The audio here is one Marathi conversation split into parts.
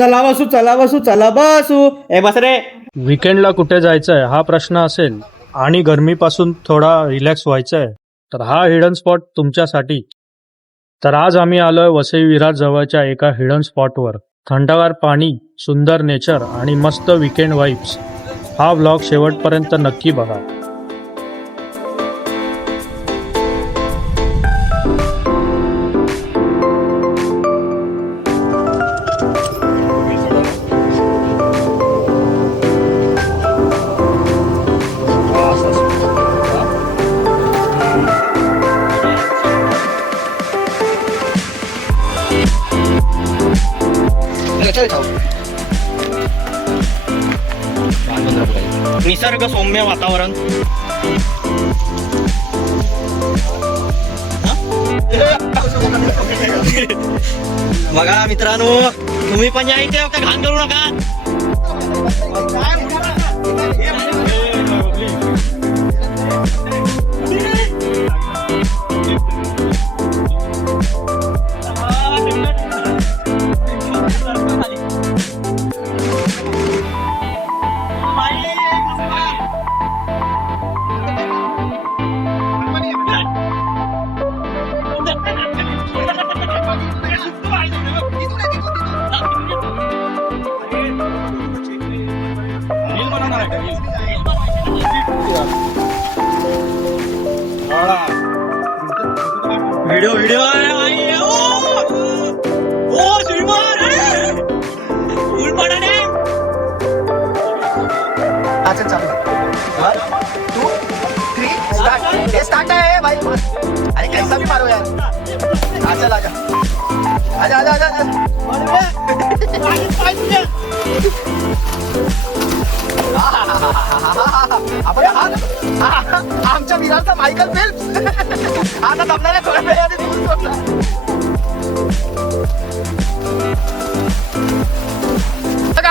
चला बसू ए बस रे. विकेंडला कुठे जायचंय हा प्रश्न असेल आणि गरमीपासून थोडा रिलॅक्स व्हायचंय तर हा हिडन स्पॉट तुमच्यासाठी. तर आज आम्ही आलोय वसई विरार जवळच्या एका हिडन स्पॉटवर. थंडगार पाणी, सुंदर नेचर आणि मस्त विकेंड वाईब्स. हा व्लॉग शेवटपर्यंत नक्की बघा. निसर्ग सौम्य वातावरण. बघा मित्रांनो, तुम्ही पण या इथे घाण करू नका. व्हिडिओ अच्छा चालू 1 2 3 स्टार्ट. ये स्टार्ट है भाई. अरे कैसा भी मारो यार. चल आजा आजा आजा आजा. आपण आमच्या विरारचा मायकल फेल्प्स आता जमणार आहे थोड्या वेळाने निघून सोडला.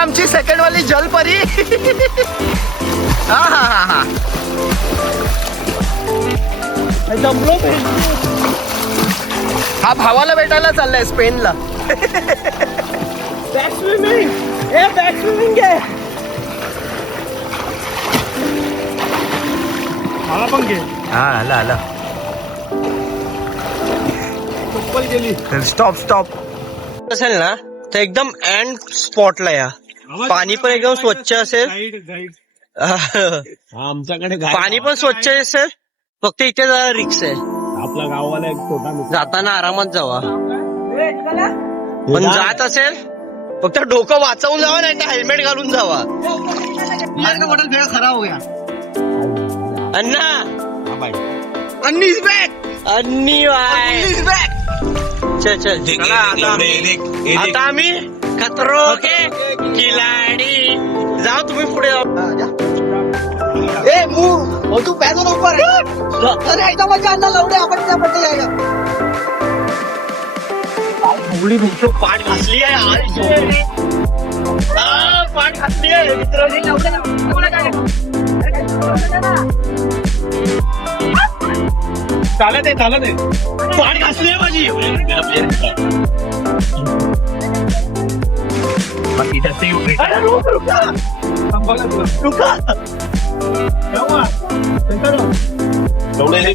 आमची सेकंड वाली जलपरी. हा हा हा हा हा भावाला भेटायला चाललाय स्पेनला. बॅक स्विमिंग आहे. मला पण घे. हा आला आला. स्टॉप असेल ना तर एकदम एंड स्पॉटला या. पाणी पण एकदम स्वच्छ असेल. आमच्याकडे पाणी पण स्वच्छ असेल. फक्त इथे जरा रिक्स आहे. आपला गाववाला एक छोटा जाताना आरामात जावा. पण जात असेल फक्त डोकं वाचवून जावा, नाही तर हेल्मेट घालून जावा. मॉडेल भेळ खराब हो गया. अन्ना अन्नी इज बॅक. अन्नी बॅक. चल आता आम्ही खतरो के खिलाडी. जाओ तुम्ही पुढे जाओ. ए मुंह तू पैदल ऊपर है. अरे ऐसा मजा आना लवडे आपण त्या पट्टे जाएगा. मुली तुमचं पाठ घासली आहे. पाठ घासली आहे मित्र. चालत आहे. पाठ घासली आहे माझी.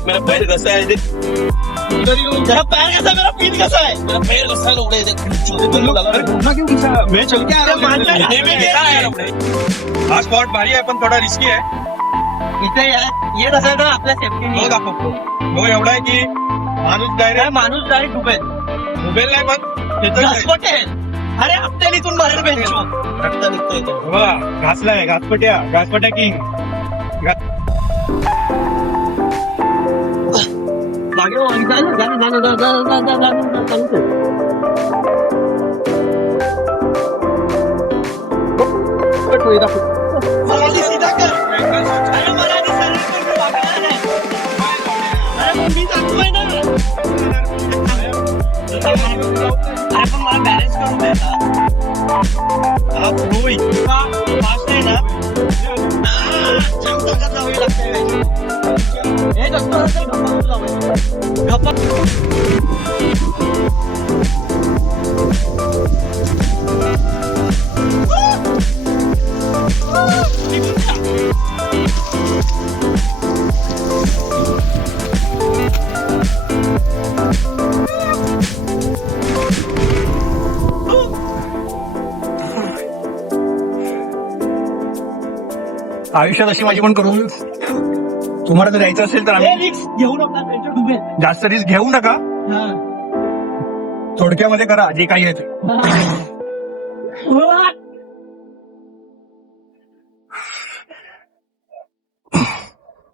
मेरा पैर कसा है. जरा पैर कैसा, मेरा पीठ कैसा है. मेरा पैर कसा लोड़े मैं चल के आ रहा हूँ. हा स्पॉट भारी आहे पण थोडा रिस्की आहे. इथे येत असेल तर आपल्या सेफ्टी दाखवतो. हो एवढा आहे की माणूस डायरेक्ट डुबेल नाही पण घासपटेल. अरे हप्त्याला इथून बाहेर भेटतो. रक्त निघतोय तो. घासलाय. घासपट्या किंग. मागे सीधा कर. अरे मला आधी सरळ करून वागणार नाही. अरे मी जातोय ना. अरे पण मला बॅलन्स करून देतात. हा प्रो इतका फास्ट आहे ना. ताकद लावावी लागते. हे गप्पा आयुष्यात अशी माझी पण करू. तुम्हाला जर जायचं असेल तर आम्ही घेऊ नका त्यांच्या डुबेल. जास्त रिस्क घेऊ नका. थोडक्यामध्ये करा जे काही आहे ते.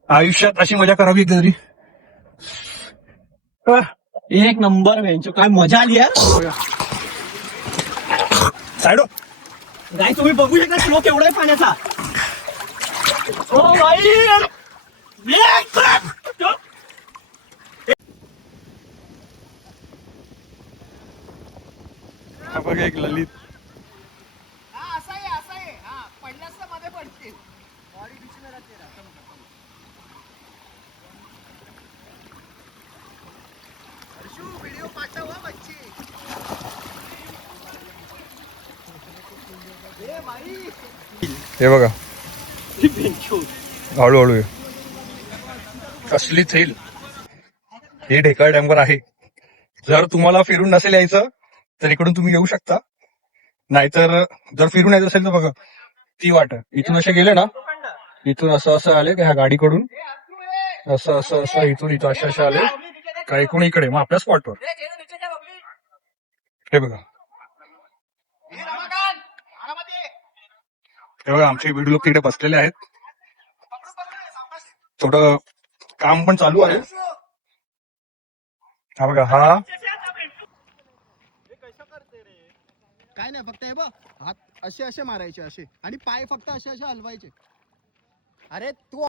आयुष्यात अशी मजा करावी एकदा तरी. एक नंबर वेंचो, काय मजा आली यार. सायडो नाही तुम्ही बघू शकता स्लो केवढा आहे पाण्याचा. ओ भाई बघा एक ललित. हे बघा हळूहळू आहे. कसली थ्रिल. हे ढेकळ डॅमवर आहे. जर तुम्हाला फिरून नसेल यायचं तर इकडून तुम्ही येऊ शकता. नाहीतर जर फिरून यायचं असेल तर बघा ती वाट इथून असे गेले ना, इथून असं असं आले ह्या गाडीकडून, असं असं असं इथून इथं असे असे आले का इकडून इकडे मग आपल्या स्पॉटवर. हे बघा हे बघा आमचे व्हिडिओ लोक तिकडे बसलेले आहेत. थोडं काम पण चालू आहे. हा बघा हा काय नाही, फक्त हे बघ हात असे असे मारायचे असे आणि पाय फक्त असे असे हलवायचे. अरे तू